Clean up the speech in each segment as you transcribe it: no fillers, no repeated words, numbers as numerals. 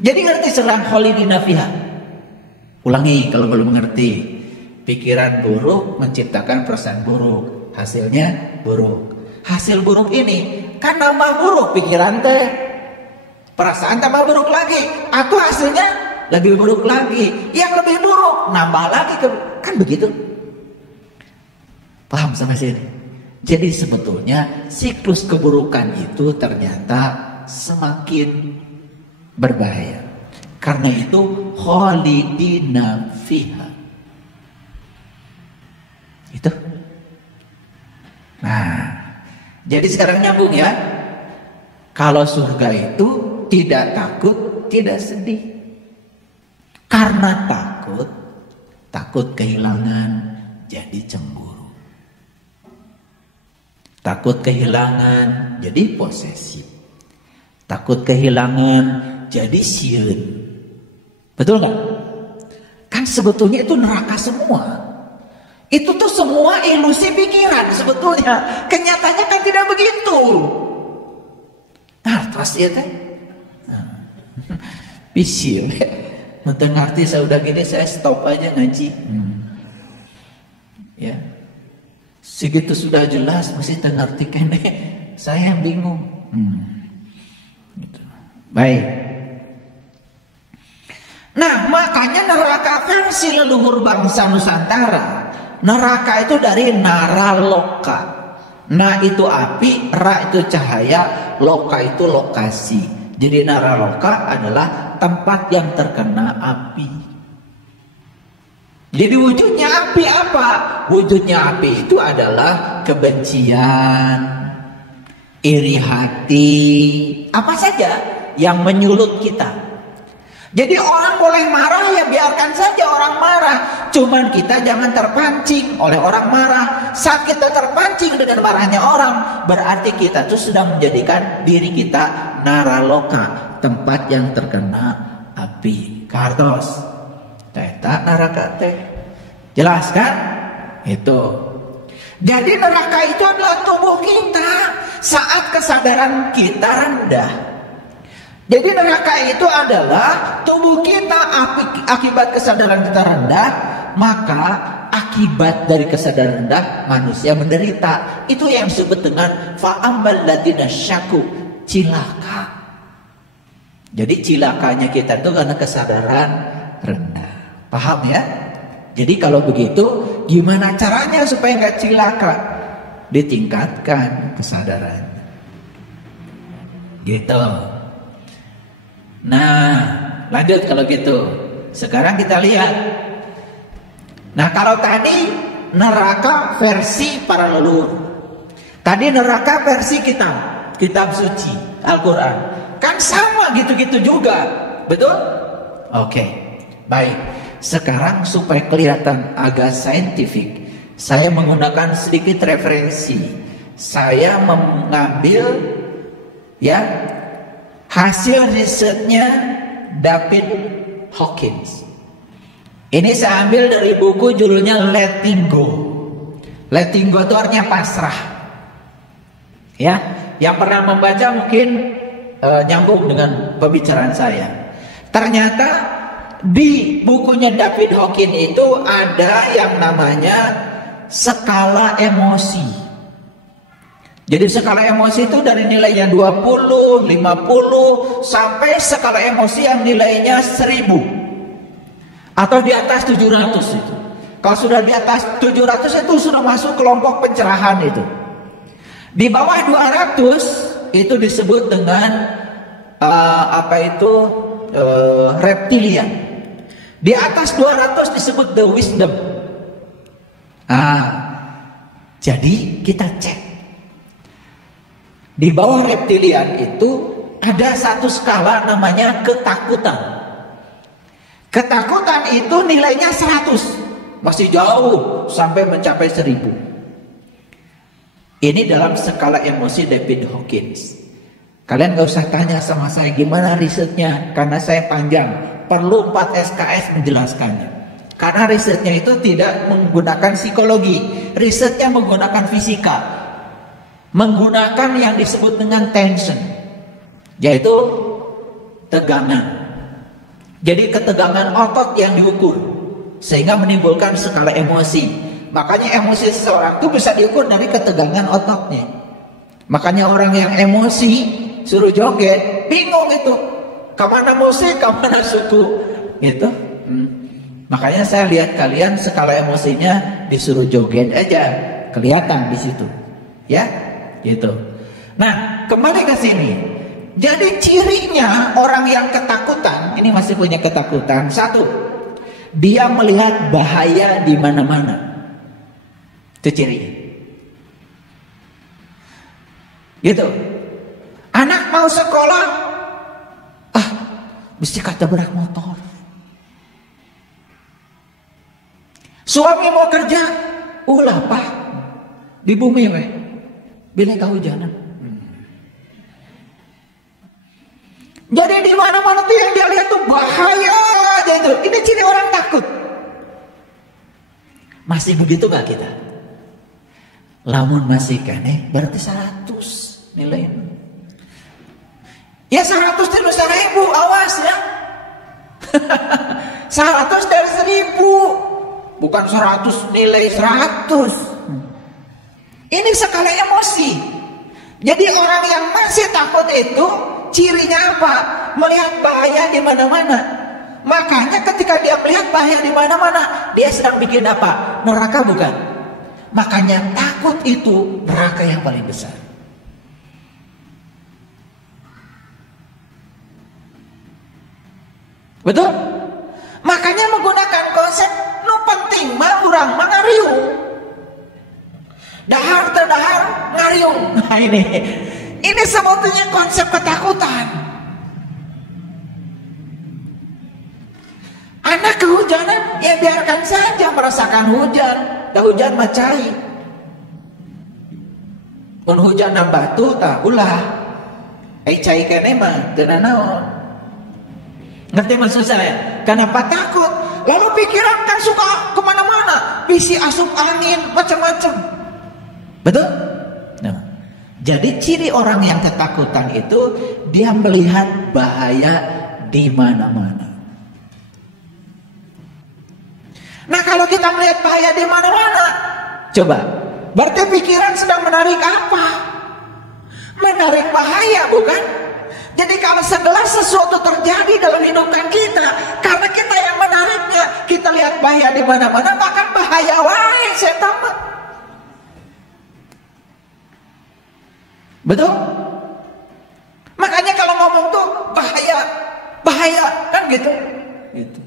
Jadi ngerti serang khalidina fiha. Ulangi kalau belum mengerti. Pikiran buruk menciptakan perasaan buruk, hasilnya buruk. Hasil buruk ini kan nambah buruk pikiran teh, perasaan tambah buruk lagi, atau hasilnya lebih buruk lagi, yang lebih buruk nambah lagi, kan begitu. Paham sampai sini? Jadi sebetulnya siklus keburukan itu ternyata semakin berbahaya. Karena itu khalidina fiha. Itu. Nah, jadi sekarang nyambung ya. Kalau surga itu tidak takut, tidak sedih. Karena takut kehilangan, jadi cemburu. Takut kehilangan, jadi posesif. Takut kehilangan, jadi sieun. Betul nggak? Kan sebetulnya itu neraka semua. Itu tuh semua ilusi pikiran sebetulnya. Kenyataannya kan tidak begitu. Nah, terus ya teh. Bisi, menteng ngerti saya udah gini, saya stop aja ngaji. Ya, segitu sudah jelas masih ngerti kene. Saya yang bingung. Gitu. Baik. Nah, makanya neraka versi leluhur bangsa Nusantara. Neraka itu dari naraloka. Na itu api, ra itu cahaya, loka itu lokasi. Jadi naraloka adalah tempat yang terkena api. Jadi wujudnya api apa? Wujudnya api itu adalah kebencian, iri hati, apa saja yang menyulut kita. Jadi orang boleh marah, ya biarkan saja orang marah. Cuman kita jangan terpancing oleh orang marah. Saat kita terpancing dengan marahnya orang, berarti kita tuh sedang menjadikan diri kita naraloka, tempat yang terkena api. Kartos teta neraka teh. Jelas kan? Itu. Jadi neraka itu adalah tubuh kita saat kesadaran kita rendah. Jadi neraka itu adalah tubuh kita akibat kesadaran kita rendah, maka akibat dari kesadaran rendah manusia menderita. Itu yang disebut dengan fa'amal ladina syaku, cilaka. Jadi cilakanya kita itu karena kesadaran rendah. Paham ya? Jadi kalau begitu gimana caranya supaya nggak cilaka? Ditingkatkan kesadaran. Gitu. Nah, lanjut kalau gitu. Sekarang kita lihat. Nah, kalau tadi neraka versi para leluhur. Tadi neraka versi kitab suci, Al-Quran. Kan sama gitu-gitu juga. Betul? Oke. Baik. Sekarang supaya kelihatan agak saintifik, saya menggunakan sedikit referensi. Saya mengambil ya hasil risetnya David Hawkins. Ini saya ambil dari buku judulnya Letting Go. Letting Go itu artinya pasrah. Ya, yang pernah membaca mungkin nyambung dengan pembicaraan saya. Ternyata di bukunya David Hawkins itu ada yang namanya skala emosi. Jadi skala emosi itu dari nilainya 20, 50 sampai skala emosi yang nilainya 1000 atau di atas 700 itu. Kalau sudah di atas 700 itu sudah masuk kelompok pencerahan itu. Di bawah 200 itu disebut dengan reptilian. Di atas 200 disebut the wisdom. Jadi kita cek. Di bawah reptilian itu ada satu skala namanya ketakutan. Ketakutan itu nilainya 100. Masih jauh sampai mencapai 1000. Ini dalam skala emosi David Hawkins. Kalian gak usah tanya sama saya gimana risetnya, karena saya panjang. Perlu 4 SKS menjelaskannya. Karena risetnya itu tidak menggunakan psikologi. Risetnya menggunakan fisika. Menggunakan yang disebut dengan tension, yaitu tegangan. Jadi ketegangan otot yang diukur, sehingga menimbulkan skala emosi. Makanya emosi seseorang itu bisa diukur dari ketegangan ototnya. Makanya orang yang emosi suruh joget, bingung itu, kemana musik, kemana suku, gitu. Makanya saya lihat kalian skala emosinya disuruh joget aja, kelihatan di situ, ya, gitu. Nah, kembali ke sini. Jadi cirinya orang yang ketakutan, ini masih punya ketakutan. Satu, dia melihat bahaya di mana-mana. Itu cirinya. Gitu. Anak mau sekolah, mesti tabrak motor. Suami mau kerja, ulah pak, di bumi we, bila kehujanan. Jadi di mana-mana tuh yang dia lihat tuh bahaya aja itu. Ini ciri orang takut. Masih begitu gak kita? Lamun masih kene berarti 100 nilai. Ya 100 dari 1000, awas ya. 100 dari 1000, bukan 100 nilai 100. Ini skala emosi. Jadi orang yang masih takut itu cirinya apa? Melihat bahaya di mana-mana. Makanya ketika dia melihat bahaya di mana-mana, dia sedang bikin apa? Neraka bukan? Makanya takut itu neraka yang paling besar. Betul? Makanya menggunakan konsep nu penting mah urang mangariung. Dahar terdahar ngariung. Nah ini sebetulnya konsep ketakutan. Anak kehujanan, ya biarkan saja merasakan hujan. Dah hujan macai. Mun hujan dan batu tak ulah. Cai kene mah teu naon. Ngerti maksud saya? Kenapa takut? Lalu pikiran kan suka kemana-mana, bisi asup angin macam-macam. Betul? Nah. Jadi ciri orang yang ketakutan itu dia melihat bahaya di mana-mana. Nah kalau kita melihat bahaya di mana-mana, coba, berarti pikiran sedang menarik apa? Menarik bahaya, bukan? Jadi kalau segala sesuatu terjadi dalam hidupan kita, karena kita yang menariknya, kita lihat bahaya di mana-mana, maka bahaya wae setan. Betul? Makanya kalau ngomong tuh bahaya, bahaya kan gitu. Gitu.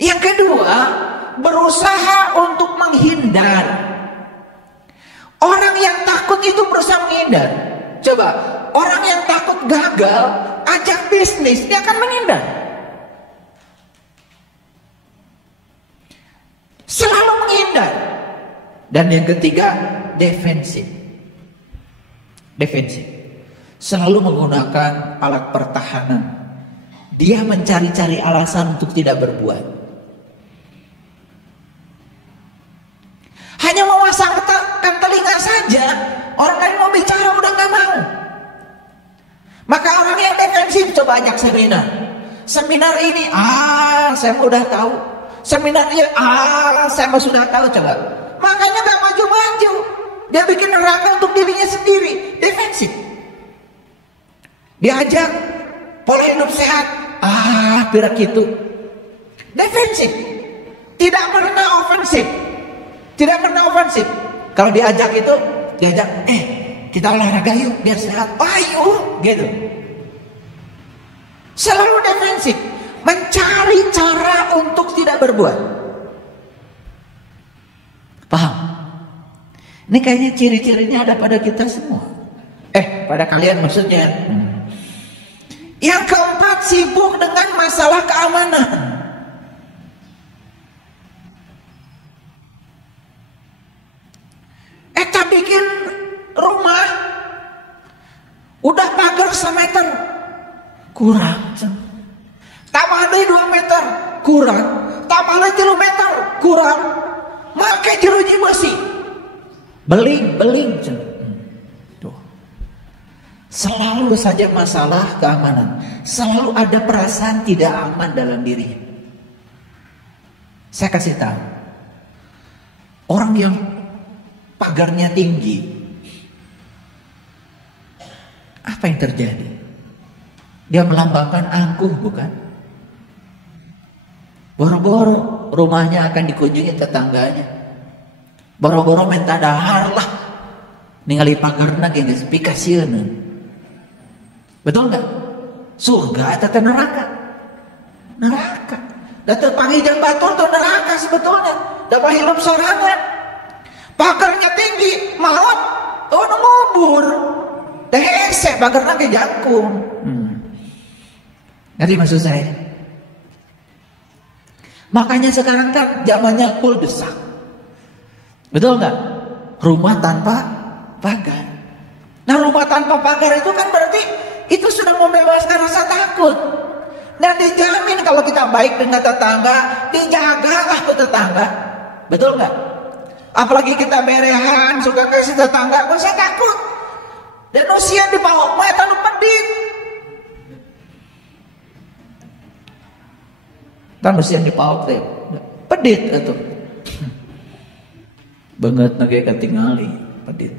Yang kedua, berusaha untuk menghindar. Orang yang takut itu berusaha menghindar. Coba, orang yang takut gagal, ajak bisnis, dia akan menghindar. Selalu menghindar. Dan yang ketiga, defensif. Defensif. Selalu menggunakan alat pertahanan. Dia mencari-cari alasan untuk tidak berbuat. Hanya memasangkan telinga saja, orang lain mau bicara udah gak mau. Maka orang yang defensif coba ajak seminar. Seminar ini, saya udah tahu. Seminar ini, saya sudah tahu, coba. Makanya gak maju-maju. Dia bikin neraka untuk dirinya sendiri. Defensif. Diajak pola hidup sehat. Pirak itu. Defensif. Tidak pernah ofensif. Tidak pernah ofensif. Kalau diajak itu, diajak, kita olahraga yuk biar sehat. Ayo, gitu. Selalu defensif. Mencari cara untuk tidak berbuat. Paham? Ini kayaknya ciri-cirinya ada pada kita semua. Pada kalian maksudnya. Yang keempat, sibuk dengan masalah keamanan. Kita bikin rumah, udah pagar 1 meter, kurang. Tambah lagi 2 meter, kurang. Tambah lagi 3 meter, kurang. Makai jeruji besi, beling. Tuh. Selalu saja masalah keamanan. Selalu ada perasaan tidak aman dalam diri. Saya kasih tahu. Orang yang pagarnya tinggi, apa yang terjadi? Dia melambangkan angkuh, bukan? Boro-boro rumahnya akan dikunjungi tetangganya. Boro-boro minta dahar lah. Ningali pagarna geus pikasieun. Betul nggak? Surga atau neraka? Neraka. Datang panggil batur tuh neraka sebetulnya. Dapat hidup sorangan. Pagarnya tinggi, maut. Oh, ngubur. Hese pagarnya ke jangkung. Ngerti maksud saya? Makanya sekarang kan zamannya kuldesak. Betul nggak? Rumah tanpa pagar. Nah, rumah tanpa pagar itu kan berarti itu sudah membebaskan rasa takut. Dan dijamin kalau kita baik dengan tetangga, dijagalah ke tetangga. Betul nggak? Apalagi kita berehan, suka kasih tetangga, gak usah takut. Dan usia di bawah mah terlalu pedit. Kan usia di bawah teh pedit itu. Banget nage ketingali pedit.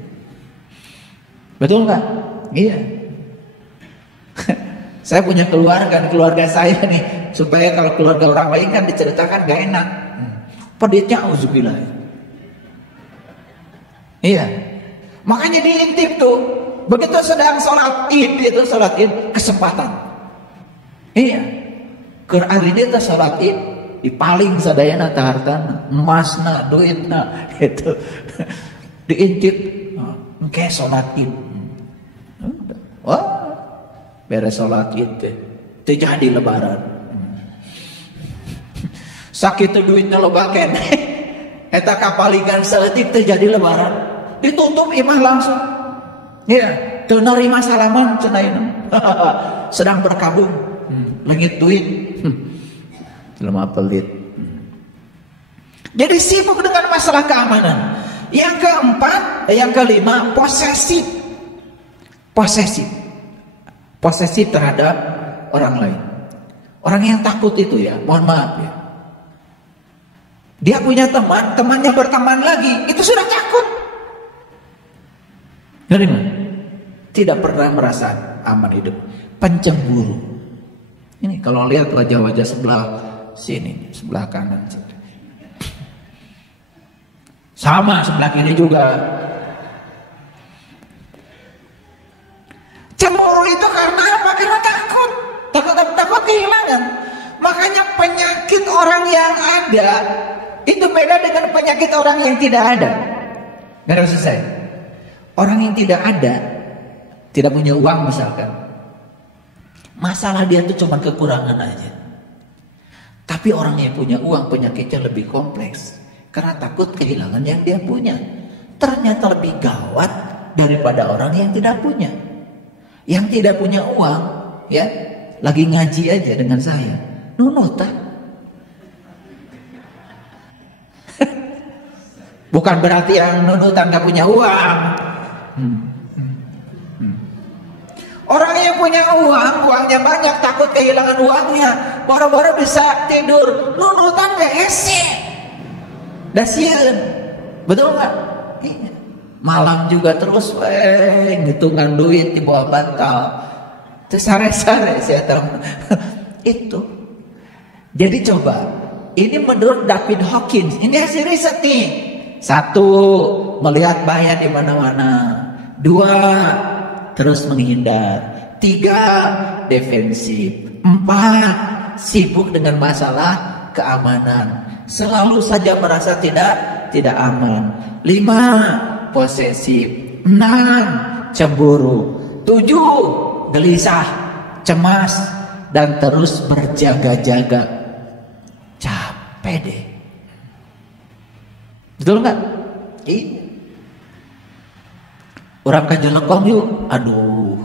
Betul nggak? Iya. Saya punya keluarga saya nih, supaya kalau keluarga orang lain kan diceritakan gak enak. Peditnya auzubillah. Iya. Makanya diintip tuh, begitu sedang sholat id itu sholat id kesempatan. Iya. Keur ari itu sholat id dipaling sadayana tah hartana, emasna, duitna gitu. Diintip, engke sholat id. Wah. Beres sholat itu terjadi lebaran. Sakit duitnya lebakan. Eta kapalingan seletik terjadi lebaran. Ditutup imah langsung. Iya, teu narima salaman cenah. Sedang berkabung. Langit duit. Lemah pelit. Jadi sibuk dengan masalah keamanan. Yang keempat, yang kelima, posesif. Posesif terhadap orang lain. Orang yang takut itu ya, mohon maaf ya. Dia punya teman, temannya berteman lagi, itu sudah takut. Ngerti nggak? Tidak pernah merasa aman hidup. Pencemburu. Ini kalau lihat wajah-wajah sebelah sini, sebelah kanan. Sama sebelah kiri juga. Cemburu itu karena apa? Karena takut. Takut kehilangan. Makanya penyakit orang yang ada itu beda dengan penyakit orang yang tidak ada. Gak ada selesai. Orang yang tidak ada, tidak punya uang misalkan, masalah dia itu cuma kekurangan aja. Tapi orang yang punya uang penyakitnya lebih kompleks. Karena takut kehilangan yang dia punya. Ternyata lebih gawat daripada orang yang tidak punya. Yang tidak punya uang, ya, lagi ngaji aja dengan saya, nunutan. Bukan berarti yang nunutan gak punya uang. Orang yang punya uang, uangnya banyak, takut kehilangan uangnya, baru-baru bisa tidur, nunutan BSC. Dasieun, betul nggak? Malam juga terus ngitungan duit di bawah bantal. Sare-sare itu. Jadi coba, ini menurut David Hawkins, ini hasil riset nih. 1, melihat bahaya di mana-mana. 2, terus menghindar. 3, defensif. 4, sibuk dengan masalah keamanan. Selalu saja merasa tidak aman. 5, posesif. 6, cemburu. 7, gelisah, cemas, dan terus berjaga-jaga. Capek deh. Betul nggak? Iya. Orang kajelekong yuk. Aduh,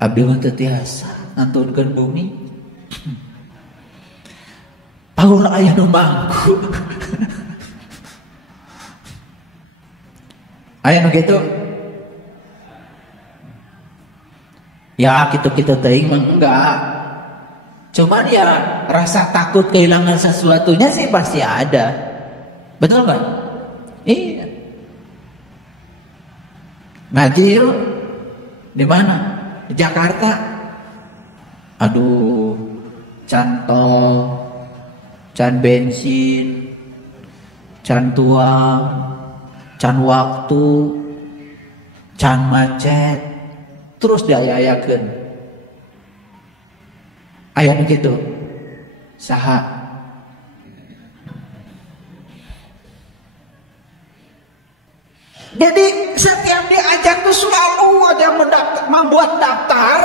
abdi mah teu tiasa ngantunkeun bumi. Paul aya nu mangku. Aya nu kitu. Ya kita teuing mah enggak. Cuman ya rasa takut kehilangan sesuatunya sih pasti ada. Betul kan? Iya. Ngaji yuk. Di mana? Di Jakarta. Aduh, can tol, can bensin, can tuang, can waktu, can macet, terus diaya-ayakeun. Aya nu kitu. Saha? Jadi setiap diajak tuh selalu ada membuat daftar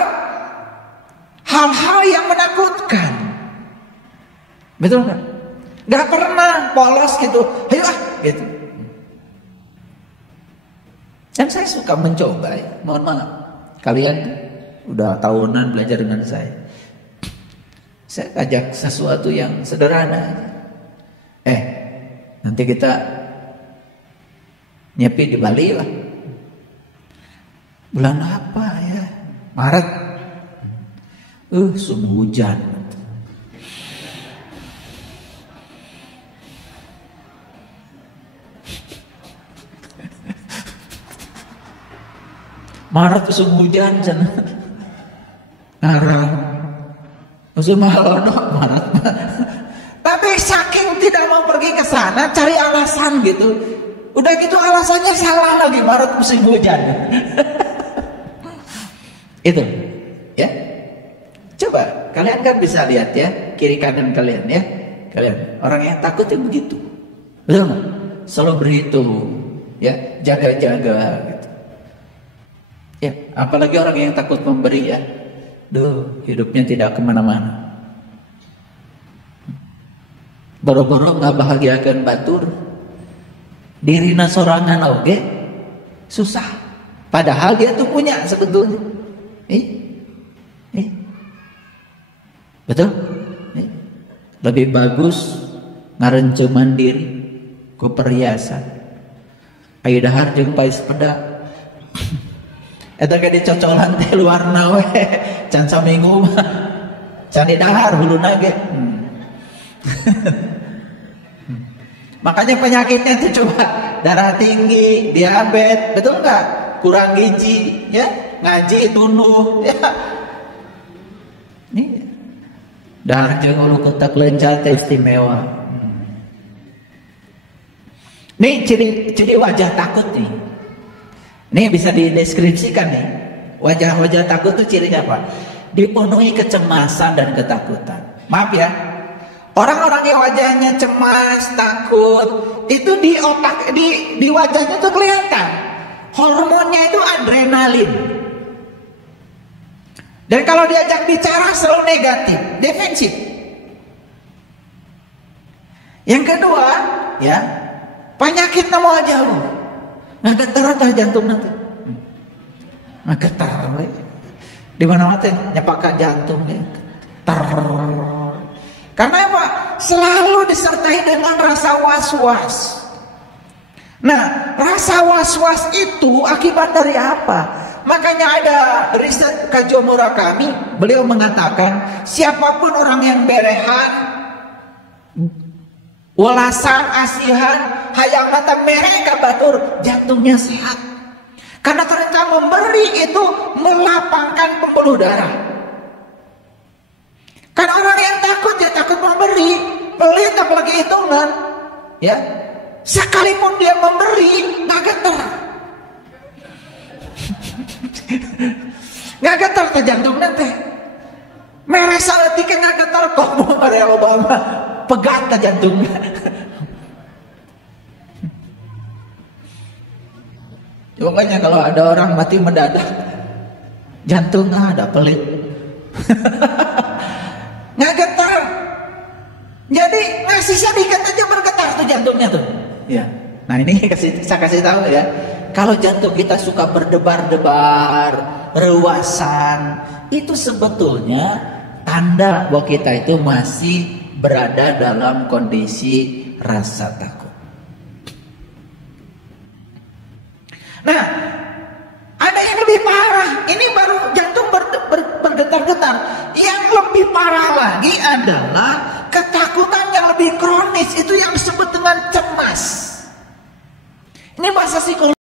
hal-hal yang menakutkan. Betul kan? Gak pernah polos gitu. Ayo gitu. Dan saya suka mencoba ya. Mohon maaf. Kalian udah tahunan belajar dengan saya. Saya ajak sesuatu yang sederhana. Nanti kita nyepi di Bali lah. Bulan apa ya? Maret. Sungguh hujan. Maret musim hujan sana. Ngarang. Musim malono Maret. Tapi saking tidak mau pergi ke sana, cari alasan gitu. Udah gitu alasannya salah lagi, Maret musim hujan. Itu, ya. Coba kalian kan bisa lihat ya kiri kanan kalian ya. Kalian orang yang takut yang begitu, betul nggak? Selalu berhitung, ya, jaga-jaga gitu. Ya, apalagi orang yang takut memberi ya. Hidupnya tidak kemana-mana. Boro-boro nggak bahagiakan batur. Dirina sorangan oge susah. Padahal dia tuh punya sebetulnya. Betul? Lebih bagus ngarencu mandiri ku perhiasan. Aya dahar jeung pai sepeda. Eta ge dicocolan teh luarna we. Can saminggu mah. Can di dahar huluna ge. Makanya penyakitnya itu coba darah tinggi, diabetes, betul nggak? Kurang gizi, ya, ngaji tunduh, ya. Nih, darah jeung ulu ketak lencat istimewa. Nih ciri wajah takut nih. Nih bisa dideskripsikan nih. Wajah-wajah takut itu cirinya apa? Dipenuhi kecemasan dan ketakutan. Maaf ya. Orang-orang yang wajahnya cemas, takut, itu di otak, di wajahnya tuh kelihatan. Hormonnya itu adrenalin. Dan kalau diajak bicara selalu negatif, defensif. Yang kedua, ya, penyakitnya mau jauh. Nggak getar atau jantung nanti. Nggak getar, di mana mati nyepakan jantung ya. Karena apa? Selalu disertai dengan rasa was-was. Nah, rasa was-was itu akibat dari apa? Makanya ada riset Kajo Murakami, beliau mengatakan siapapun orang yang berehan, welasan, asihan, hayang mata mereka batur, jantungnya sehat. Karena ternyata memberi itu melapangkan pembuluh darah. Kan orang yang takut dia takut memberi, pelit apalagi hitungan, ya. Sekalipun dia memberi, nggak getar, nggak getar ke jantung nanti. Merasa letiknya nggak getar kok mau Maria Obama pegat ke jantungnya. Pokoknya kalau ada orang mati mendadak, jantungnya ada pelit. Nggak getar. Jadi ngasih sedikit aja bergetar tuh jantungnya tuh. Ya. Nah ini saya kasih tahu ya. Kalau jantung kita suka berdebar-debar, rewasan, itu sebetulnya tanda bahwa kita itu masih berada dalam kondisi rasa takut. Nah, ada yang lebih parah. Ini baru jantung bergetar-getar. Yang lebih parah lagi adalah ketakutan yang lebih kronis, itu yang disebut dengan cemas. Ini bahasa psikologi.